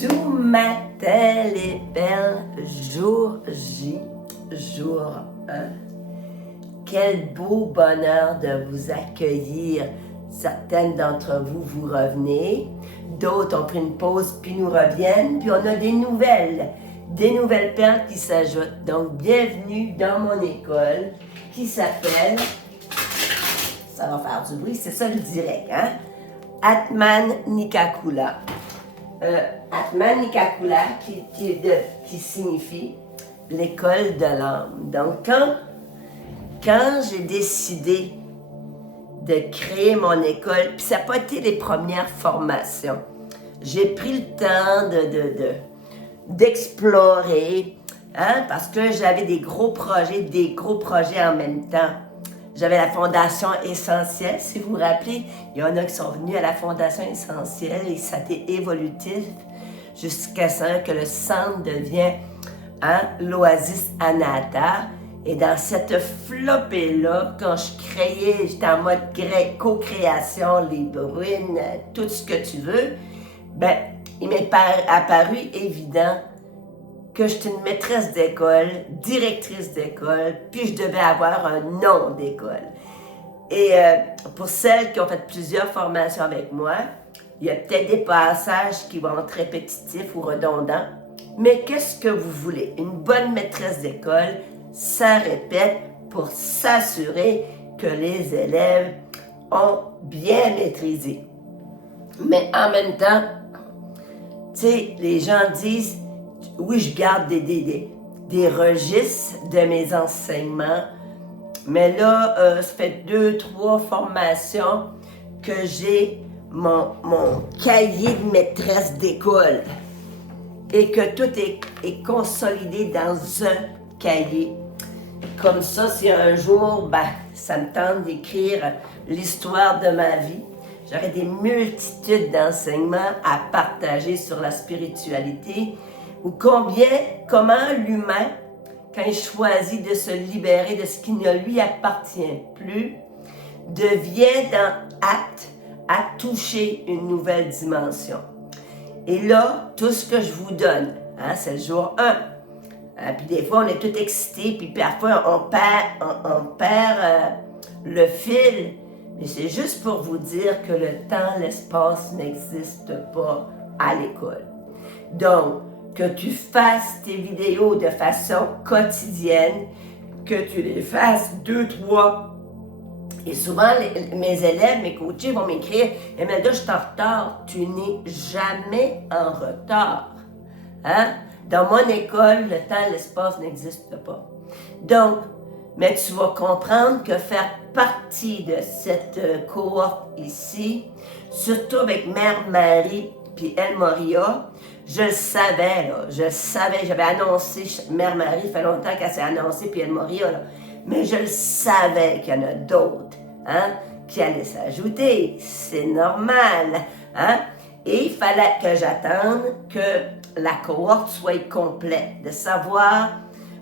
Doux matin, les belles, jour J, jour 1. Quel beau bonheur de vous accueillir. Certaines d'entre vous, vous revenez. D'autres ont pris une pause puis nous reviennent. Puis on a des nouvelles perles qui s'ajoutent. Donc, bienvenue dans mon école qui s'appelle, ça va faire du bruit, c'est ça le direct, hein? Atman Nikakula. Atman Nikakula qui signifie l'école de l'âme. Donc, quand j'ai décidé de créer mon école, puis ça n'a pas été les premières formations, j'ai pris le temps d'explorer, hein, parce que j'avais des gros projets en même temps. J'avais la Fondation Essentielle, si vous vous rappelez. Il y en a qui sont venus à la Fondation Essentielle et ça a été évolutif jusqu'à ce que le centre devienne l'Oasis Anahata. Et dans cette flopée-là, quand je créais, j'étais en mode co-création, les brunes, tout ce que tu veux, ben, il m'est apparu évident que j'étais une maîtresse d'école, directrice d'école, puis je devais avoir un nom d'école. Et pour celles qui ont fait plusieurs formations avec moi, il y a peut-être des passages qui vont être répétitifs ou redondants, mais qu'est-ce que vous voulez? Une bonne maîtresse d'école, ça répète pour s'assurer que les élèves ont bien maîtrisé. Mais en même temps, tu sais, les gens disent, oui, je garde des registres de mes enseignements, mais là, ça fait 2-3 formations que j'ai mon cahier de maîtresse d'école et que tout est consolidé dans un cahier. Comme ça, si un jour, ça me tente d'écrire l'histoire de ma vie, j'aurais des multitudes d'enseignements à partager sur la spiritualité ou comment l'humain, quand il choisit de se libérer de ce qui ne lui appartient plus, devient apte à toucher une nouvelle dimension. Et là, tout ce que je vous donne, c'est le jour 1. Puis des fois, on est tout excité, puis parfois, on perd le fil. Mais c'est juste pour vous dire que le temps, l'espace n'existe pas à l'école. Donc, que tu fasses tes vidéos de façon quotidienne, que tu les fasses 2-3. Et souvent, mes élèves, mes coachés vont m'écrire « Imelda, je suis en retard. » Tu n'es jamais en retard. Hein? Dans mon école, le temps, l'espace n'existe pas. Donc, mais tu vas comprendre que faire partie de cette cohorte ici, surtout avec Mère Marie puis El Moria, je le savais, j'avais annoncé, Mère Marie, ça fait longtemps qu'elle s'est annoncée, puis El Moria, là, mais je le savais qu'il y en a d'autres, qui allaient s'ajouter, c'est normal, et il fallait que j'attende que la cohorte soit complète, de savoir,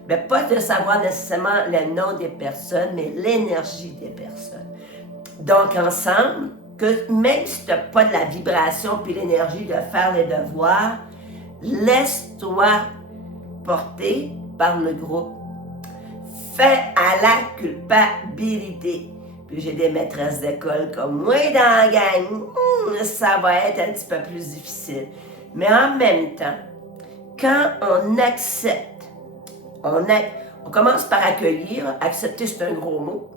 mais pas de savoir nécessairement le nom des personnes, mais l'énergie des personnes. Donc, ensemble, que même si tu n'as pas de la vibration puis l'énergie de faire les devoirs, laisse-toi porter par le groupe. Fais à la culpabilité. Puis j'ai des maîtresses d'école comme moi dans la gang. Ça va être un petit peu plus difficile. Mais en même temps, quand on accepte, on commence par accueillir. Accepter, c'est un gros mot.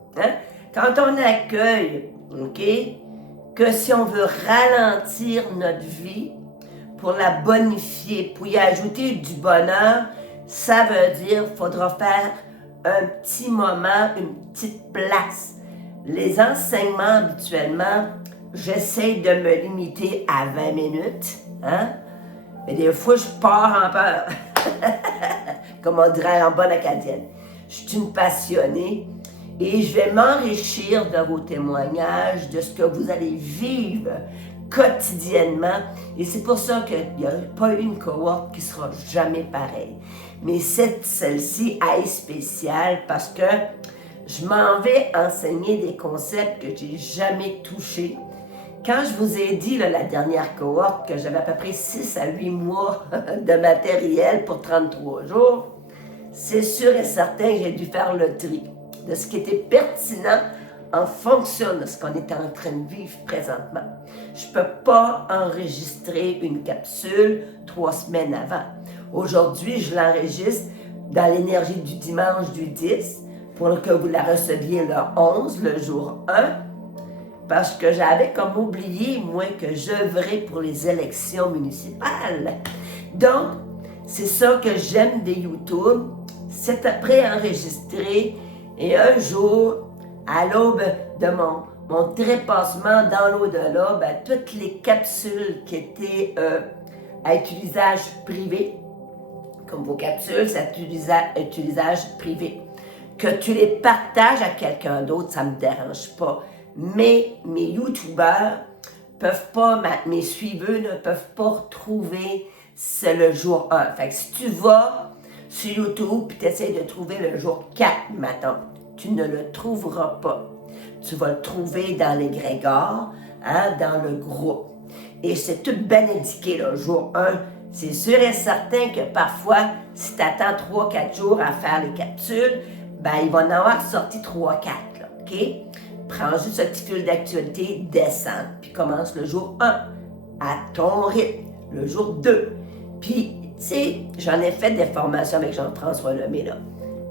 Quand on accueille, OK, que si on veut ralentir notre vie pour la bonifier, pour y ajouter du bonheur, ça veut dire qu'il faudra faire un petit moment, une petite place. Les enseignements, habituellement, j'essaie de me limiter à 20 minutes, mais des fois, je pars en peur, comme on dirait en bonne acadienne. Je suis une passionnée et je vais m'enrichir de vos témoignages, de ce que vous allez vivre quotidiennement. Et c'est pour ça qu'il n'y a pas une cohorte qui sera jamais pareille. Mais celle-ci est spéciale parce que je m'en vais enseigner des concepts que j'ai jamais touchés Quand je vous ai dit, là, la dernière cohorte, que j'avais à peu près 6 à 8 mois de matériel pour 33 jours, c'est sûr et certain que j'ai dû faire le tri de ce qui était pertinent en fonction de ce qu'on était en train de vivre présentement. Je ne peux pas enregistrer une capsule 3 semaines avant. Aujourd'hui, je l'enregistre dans l'énergie du dimanche du 10 pour que vous la receviez le 11, le jour 1, parce que j'avais comme oublié, moi, que j'œuvrais pour les élections municipales. Donc, c'est ça que j'aime des YouTube, c'est préenregistré et un jour, à l'aube de mon trépassement dans l'au-delà, ben, toutes les capsules qui étaient à utilisage privé, comme vos capsules, c'est à utilisage privé. Que tu les partages à quelqu'un d'autre, ça ne me dérange pas. Mais mes YouTubeurs peuvent pas, mes suiveurs ne peuvent pas retrouver c'est le jour 1. Fait que si tu vas sur YouTube et tu essaies de trouver le jour 4, maintenant, tu ne le trouveras pas. Tu vas le trouver dans l'égrégore, hein, dans le groupe. Et c'est tout bien indiqué, le jour 1. C'est sûr et certain que parfois, si tu attends 3-4 jours à faire les capsules, ben, il va en avoir sorti 3-4, là, OK? Prends juste un petit fil d'actualité, descends, puis commence le jour 1, à ton rythme, le jour 2. Puis, tu sais, j'en ai fait des formations avec Jean-François Lemay, là.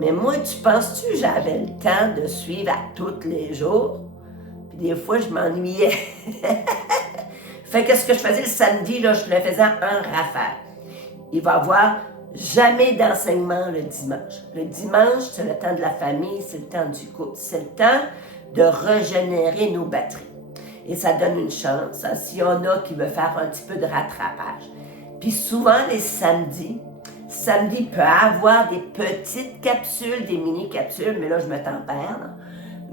Mais moi, tu penses-tu que j'avais le temps de suivre à tous les jours? Puis des fois, je m'ennuyais. Fait que ce que je faisais le samedi, là, je le faisais en rafale. Il va y avoir jamais d'enseignement le dimanche. Le dimanche, c'est le temps de la famille, c'est le temps du couple, c'est le temps de régénérer nos batteries. Et ça donne une chance, hein, s'il y en a qui veulent faire un petit peu de rattrapage. Puis souvent, les samedi peut avoir des petites capsules, des mini-capsules, mais là, je me tempère. Là.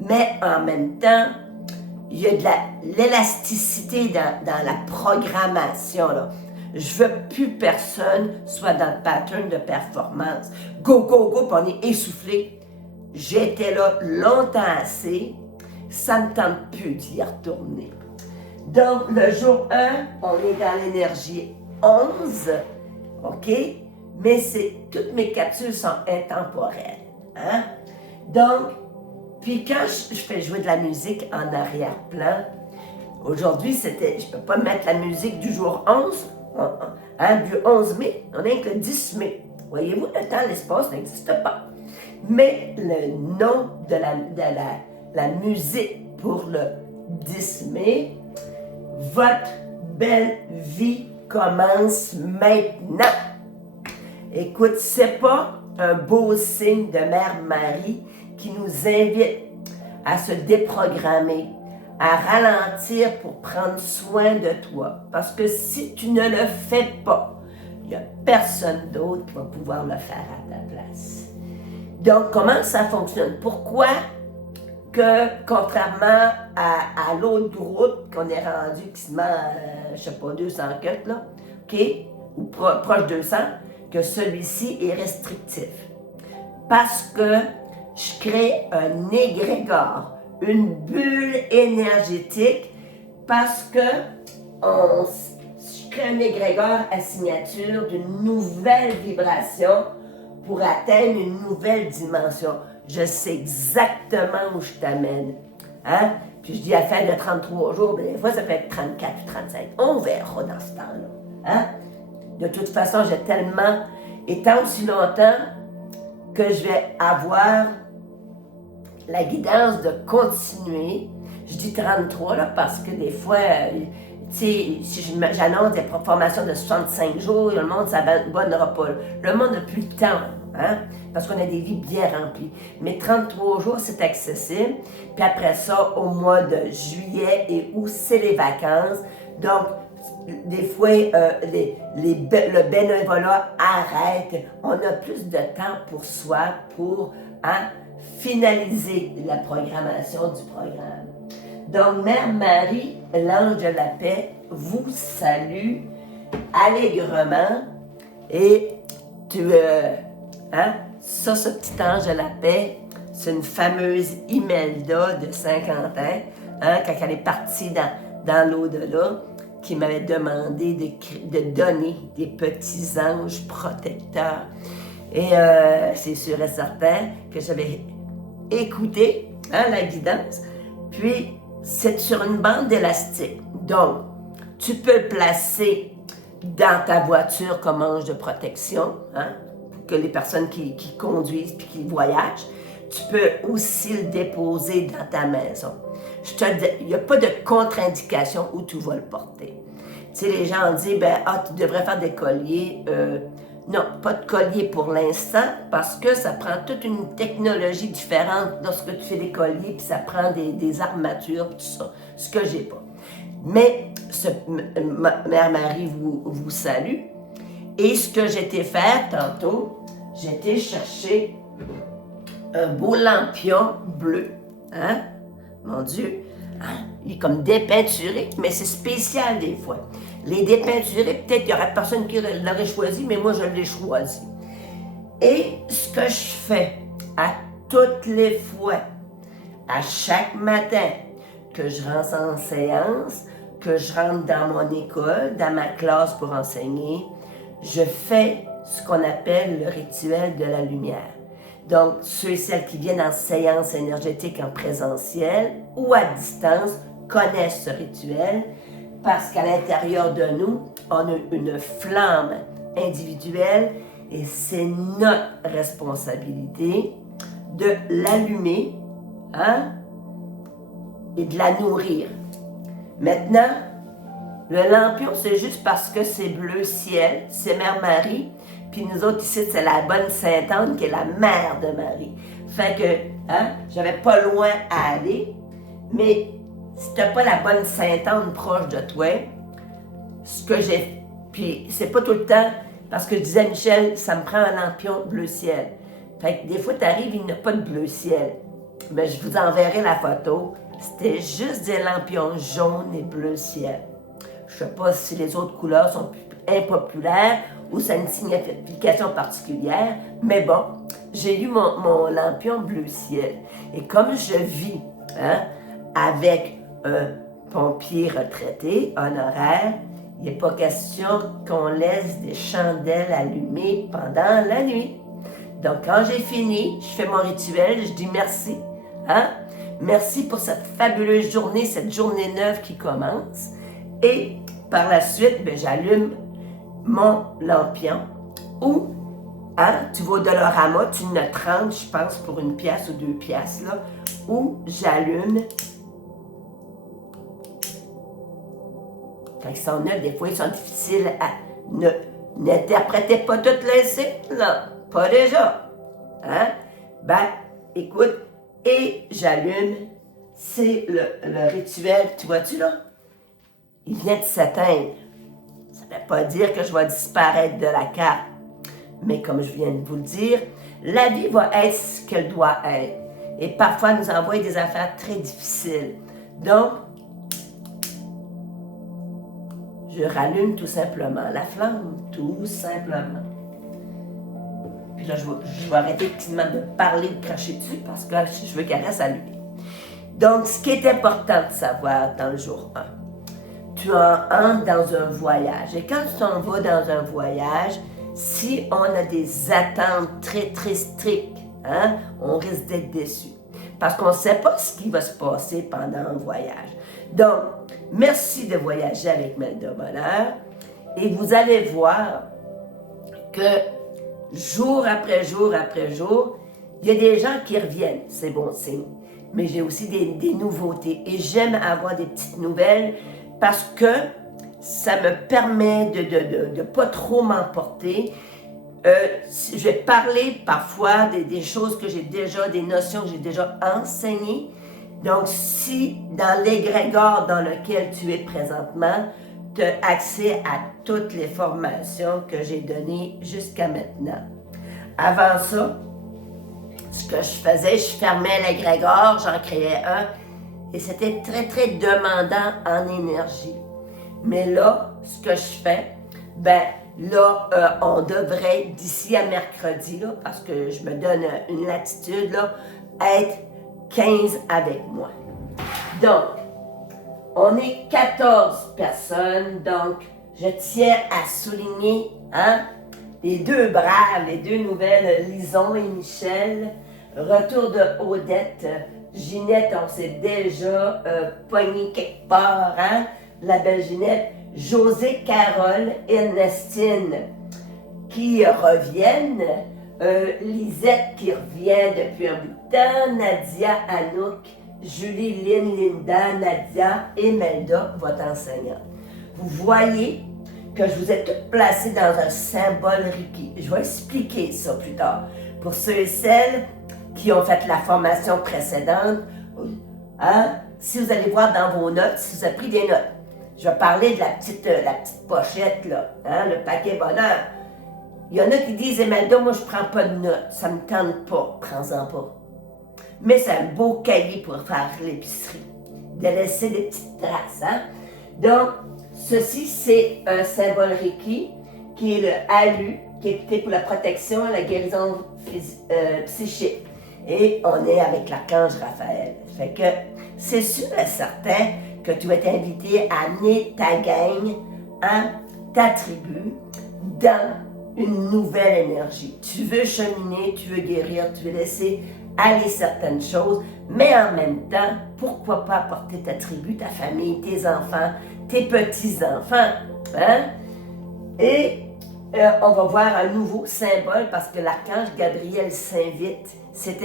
Mais en même temps, il y a de l'élasticité dans la programmation. Là. Je veux plus personne soit dans le pattern de performance. Go, go, go, puis on est essoufflé. J'étais là longtemps assez. Ça ne me tente plus d'y retourner. Donc, le jour 1, on est dans l'énergie 11, OK? Mais toutes mes capsules sont intemporelles. Hein? Donc, puis quand je fais jouer de la musique en arrière-plan, aujourd'hui, je ne peux pas mettre la musique du jour 11, hein, du 11 mai, on est que le 10 mai. Voyez-vous, le temps, l'espace n'existe pas. Mais le nom de la musique pour le 10 mai, votre belle vie commence maintenant. Écoute, c'est pas un beau signe de Mère Marie qui nous invite à se déprogrammer, à ralentir pour prendre soin de toi. Parce que si tu ne le fais pas, il n'y a personne d'autre qui va pouvoir le faire à ta place. Donc, comment ça fonctionne? Pourquoi que, contrairement à l'autre route qu'on est rendu quasiment, je sais pas, 200 cuts, là, OK? Ou proche de 200, que celui-ci est restrictif. Parce que je crée un égrégore, une bulle énergétique, parce que je crée un égrégore à signature d'une nouvelle vibration pour atteindre une nouvelle dimension. Je sais exactement où je t'amène. Hein? Puis je dis à faire de 33 jours, mais des fois ça peut être 34 ou 35. On verra dans ce temps-là. Hein? De toute façon, j'ai tellement été aussi longtemps que je vais avoir la guidance de continuer. Je dis 33 là, parce que des fois, tu sais, si j'annonce des formations de 65 jours, le monde ne s'abonnera pas. Le monde n'a plus le temps, hein? Parce qu'on a des vies bien remplies. Mais 33 jours, c'est accessible. Puis après ça, au mois de juillet et août, c'est les vacances. Donc, des fois, le bénévolat arrête. On a plus de temps pour soi, pour finaliser la programmation du programme. Donc, Mère Marie, l'ange de la paix, vous salue allègrement. Et ça, ce petit ange de la paix, c'est une fameuse Imelda de 50 ans, hein, quand elle est partie dans l'au-delà qui m'avait demandé de donner des petits anges protecteurs. Et c'est sûr et certain que j'avais écouté la guidance. Puis, c'est sur une bande élastique. Donc, tu peux le placer dans ta voiture comme ange de protection, pour que les personnes qui conduisent puis qui voyagent. Tu peux aussi le déposer dans ta maison. Il n'y a pas de contre-indication où tu vas le porter. Tu sais, les gens disent, tu devrais faire des colliers. Non, pas de collier pour l'instant, parce que ça prend toute une technologie différente lorsque tu fais des colliers, puis ça prend des armatures, tout ça, ce que j'ai pas. Mais Mère Marie vous salue. Et ce que j'étais faire tantôt, j'étais chercher un beau lampion bleu. Mon Dieu, il est comme dépeinturé, mais c'est spécial des fois. Les dépeinturés, peut-être qu'il y aurait personne qui l'aurait choisi, mais moi, je l'ai choisi. Et ce que je fais à toutes les fois, à chaque matin, que je rentre en séance, que je rentre dans mon école, dans ma classe pour enseigner, je fais ce qu'on appelle le rituel de la lumière. Donc, ceux et celles qui viennent en séance énergétique en présentiel ou à distance connaissent ce rituel parce qu'à l'intérieur de nous, on a une flamme individuelle et c'est notre responsabilité de l'allumer et de la nourrir. Maintenant, le lampion, c'est juste parce que c'est bleu ciel, c'est Mère Marie, puis nous autres ici, c'est la bonne Sainte-Anne qui est la mère de Marie. Fait que, j'avais pas loin à aller, mais si t'as pas la bonne Sainte-Anne proche de toi, ce que j'ai, puis c'est pas tout le temps, parce que je disais à Michel, ça me prend un lampion bleu ciel. Fait que des fois, t'arrives, il n'y a pas de bleu ciel. Mais je vous enverrai la photo. C'était juste des lampions jaunes et bleu ciel. Je sais pas si les autres couleurs sont impopulaires ou ça a une signification particulière, mais bon, j'ai eu mon lampion bleu ciel. Et comme je vis avec un pompier retraité, honoraire, il n'est pas question qu'on laisse des chandelles allumées pendant la nuit. Donc, quand j'ai fini, je fais mon rituel, je dis merci. Merci pour cette fabuleuse journée, cette journée neuve qui commence. Et par la suite, j'allume mon lampion ou, tu vas au Dollarama, tu en as 30, je pense, pour 1 pièce ou 2 pièces, là, où j'allume. Quand ils sont neufs, des fois, ils sont difficiles à... N'interprétez pas toutes les signes, là. Pas déjà. Écoute, et j'allume, c'est le rituel, tu vois-tu là? Il vient de s'éteindre. Ça ne veut pas dire que je vais disparaître de la carte. Mais comme je viens de vous le dire, la vie va être ce qu'elle doit être. Et parfois, elle nous envoie des affaires très difficiles. Donc, je rallume tout simplement la flamme, tout simplement. Puis là, je vais arrêter effectivement de parler, de cracher dessus, parce que je veux qu'elle reste allumée. Donc, ce qui est important de savoir dans le jour 1, tu entres dans un voyage. Et quand tu t'en vas dans un voyage, si on a des attentes très, très strictes, on risque d'être déçu. Parce qu'on ne sait pas ce qui va se passer pendant un voyage. Donc, merci de voyager avec Mel de Bonheur. Et vous allez voir que jour après jour après jour, il y a des gens qui reviennent. C'est bon signe. Mais j'ai aussi des nouveautés. Et j'aime avoir des petites nouvelles parce que ça me permet de pas trop m'emporter. Je vais parler parfois des choses que j'ai déjà, des notions que j'ai déjà enseignées. Donc, si dans l'égrégore dans lequel tu es présentement, tu as accès à toutes les formations que j'ai données jusqu'à maintenant. Avant ça, ce que je faisais, je fermais l'égrégore, j'en créais un, et c'était très, très demandant en énergie. Mais là, ce que je fais, on devrait, d'ici à mercredi, là, parce que je me donne une latitude, là, être 15 avec moi. Donc, On est 14 personnes, donc je tiens à souligner, les deux braves, les deux nouvelles, Lison et Michel. Retour de Odette. Ginette, on s'est déjà pogné quelque part, la belle Ginette. José, Carole, Ernestine qui reviennent. Lisette qui revient depuis un bout de temps. Nadia, Anouk, Julie, Lynn, Linda, Nadia et Melda, votre enseignante. Vous voyez que je vous ai toutes placées dans un symbole Reiki. Je vais expliquer ça plus tard. Pour ceux et celles qui ont fait la formation précédente, si vous allez voir dans vos notes, si vous avez pris des notes, je vais parler de la petite pochette, là, le paquet bonheur. Il y en a qui disent, Imelda, moi je prends pas de notes, ça me tente pas, prends-en pas. Mais c'est un beau cahier pour faire l'épicerie, de laisser des petites traces. Donc, ceci c'est un symbole Reiki, qui est le ALU, qui est écouté pour la protection et la guérison psychique. Et on est avec l'archange Raphaël. Fait que c'est sûr et certain que tu vas être invité à amener ta gang, ta tribu, dans une nouvelle énergie. Tu veux cheminer, tu veux guérir, tu veux laisser aller certaines choses, mais en même temps, pourquoi pas apporter ta tribu, ta famille, tes enfants, tes petits-enfants, Et on va voir un nouveau symbole parce que l'archange Gabriel s'est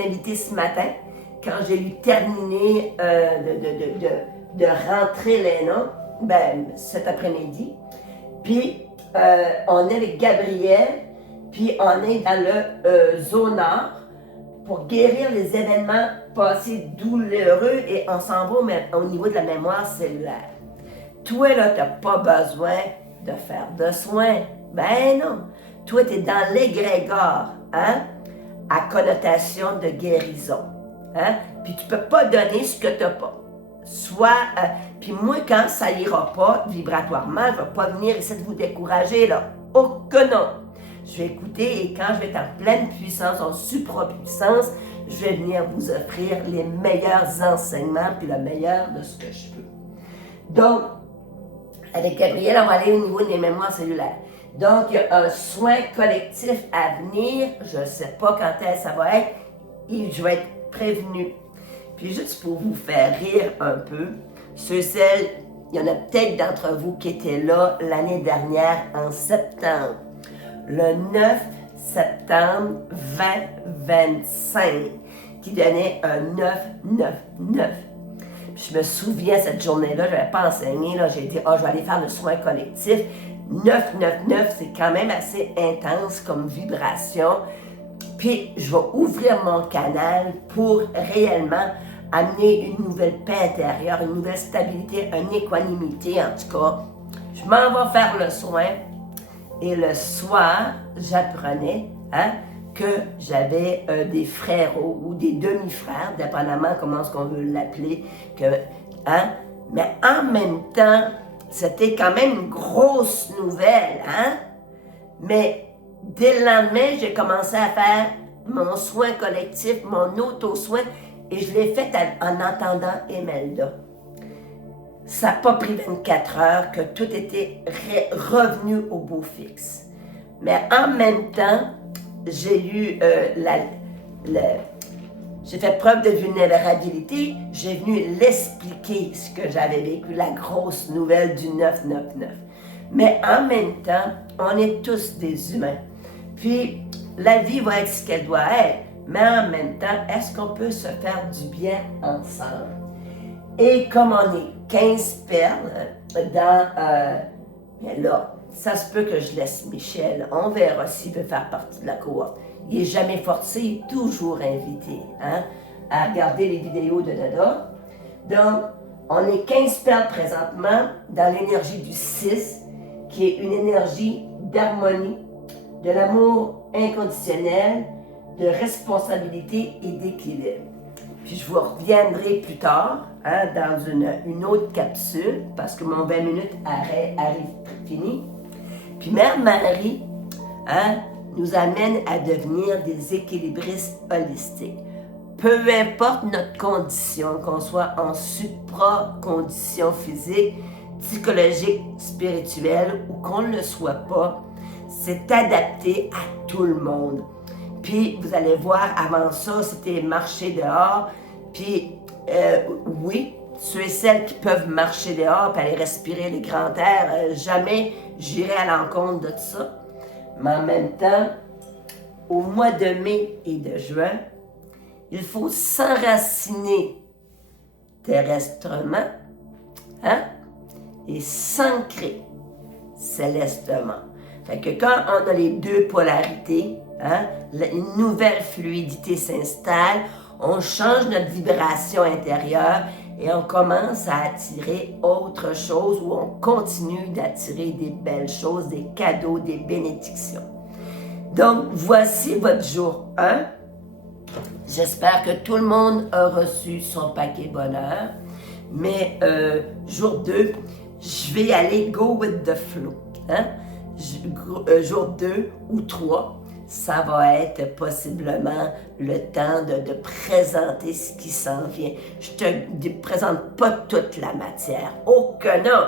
invité ce matin quand j'ai eu terminé de rentrer les noms, cet après-midi. Puis, on est avec Gabriel, puis on est dans le zonar pour guérir les événements passés douloureux et on s'en va au niveau de la mémoire cellulaire. Toi, là, tu n'as pas besoin de faire de soins. Ben non. Toi, tu es dans l'égrégore, à connotation de guérison. Puis tu ne peux pas donner ce que tu n'as pas. Puis moi, quand ça ira pas vibratoirement, je ne vais pas venir essayer de vous décourager, là. Oh que non! Je vais écouter et quand je vais être en pleine puissance, en suprapuissance, je vais venir vous offrir les meilleurs enseignements puis le meilleur de ce que je peux. Donc, avec Gabriel, on va aller au niveau des mémoires cellulaires. Donc, il y a un soin collectif à venir. Je ne sais pas quand ça va être. Et je vais être prévenu. Puis juste pour vous faire rire un peu, il y en a peut-être d'entre vous qui étaient là l'année dernière en septembre. Le 9 septembre 2025, qui donnait un 999. Puis je me souviens, cette journée-là, je n'avais pas enseigné, là, j'ai dit, je vais aller faire le soin collectif. 999, c'est quand même assez intense comme vibration. Puis je vais ouvrir mon canal pour réellement amener une nouvelle paix intérieure, une nouvelle stabilité, une équanimité en tout cas. Je m'en vais faire le soin. Et le soir, j'apprenais que j'avais des frérots ou des demi-frères, dépendamment comment est-ce qu'on veut l'appeler. Mais en même temps, c'était quand même une grosse nouvelle. Mais dès le lendemain, j'ai commencé à faire mon soin collectif, mon auto-soin, et je l'ai fait en entendant Imelda. Ça n'a pas pris 24 heures que tout était revenu au beau fixe. Mais en même temps, j'ai eu j'ai fait preuve de vulnérabilité. J'ai venu l'expliquer ce que j'avais vécu, la grosse nouvelle du 999. Mais en même temps, on est tous des humains. Puis, la vie va être ce qu'elle doit être. Mais en même temps, est-ce qu'on peut se faire du bien ensemble? Et comme on est 15 perles mais là, ça se peut que je laisse Michel. On verra s'il veut faire partie de la cohorte. Il n'est jamais forcé, il est toujours invité à regarder les vidéos de Dada. Donc, on est 15 perles présentement dans l'énergie du 6, qui est une énergie d'harmonie, de l'amour inconditionnel, de responsabilité et d'équilibre. Puis je vous reviendrai plus tard dans une autre capsule parce que mon 20 minutes arrive fini. Puis Mère Marie nous amène à devenir des équilibristes holistiques. peu importe notre condition, qu'on soit en supra-condition physique, psychologique, spirituelle ou qu'on ne le soit pas, c'est adapté à tout le monde. Puis vous allez voir, avant ça, c'était marcher dehors. Puis oui, ceux et celles qui peuvent marcher dehors et aller respirer les grands airs, jamais j'irai à l'encontre de ça. Mais en même temps, au mois de mai et de juin, il faut s'enraciner terrestrement, hein, et s'ancrer célestement. Fait que quand on a les deux polarités, hein, une nouvelle fluidité s'installe, on change notre vibration intérieure et on commence à attirer autre chose ou on continue d'attirer des belles choses, des cadeaux, des bénédictions. Donc, voici votre jour 1. J'espère que tout le monde a reçu son paquet bonheur. Mais jour 2, je vais aller go with the flow. Hein? Jour 2 ou 3, ça va être possiblement le temps de présenter ce qui s'en vient. Je ne te présente pas toute la matière. Oh que non!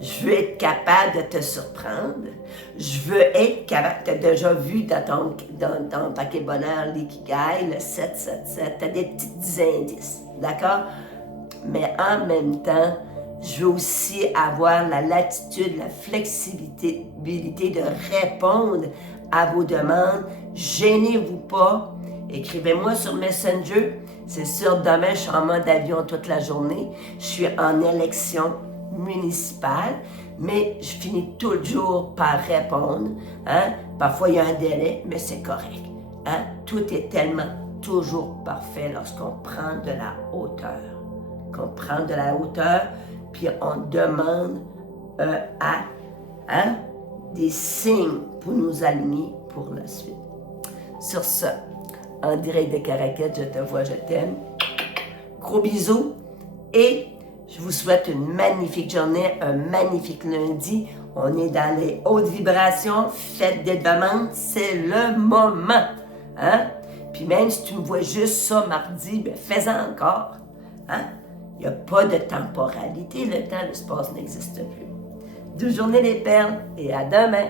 Je veux être capable de te surprendre. Je veux être capable, tu as déjà vu dans ton paquet bonheur l'Ikigai, le 777, tu as des petits indices, d'accord? Mais en même temps, je veux aussi avoir la latitude, la flexibilité de répondre à vos demandes. Gênez-vous pas. Écrivez-moi sur Messenger. C'est sûr, demain, je suis en mode avion toute la journée. Je suis en élection municipale, mais je finis toujours par répondre. Hein? Parfois, il y a un délai, mais c'est correct. Hein? Tout est tellement toujours parfait lorsqu'on prend de la hauteur. Qu'on prend de la hauteur, puis on demande des signes pour nous aligner pour la suite. Sur ce, en direct de Caraquette, je te vois, je t'aime. Gros bisous et je vous souhaite une magnifique journée, un magnifique lundi. On est dans les hautes vibrations, faites des demandes, c'est le moment. Hein? Puis même si tu me vois juste ça mardi, ben fais-en encore. Hein? Il n'y a pas de temporalité, le temps, l'espace n'existe plus. 2 journées des perles et à demain!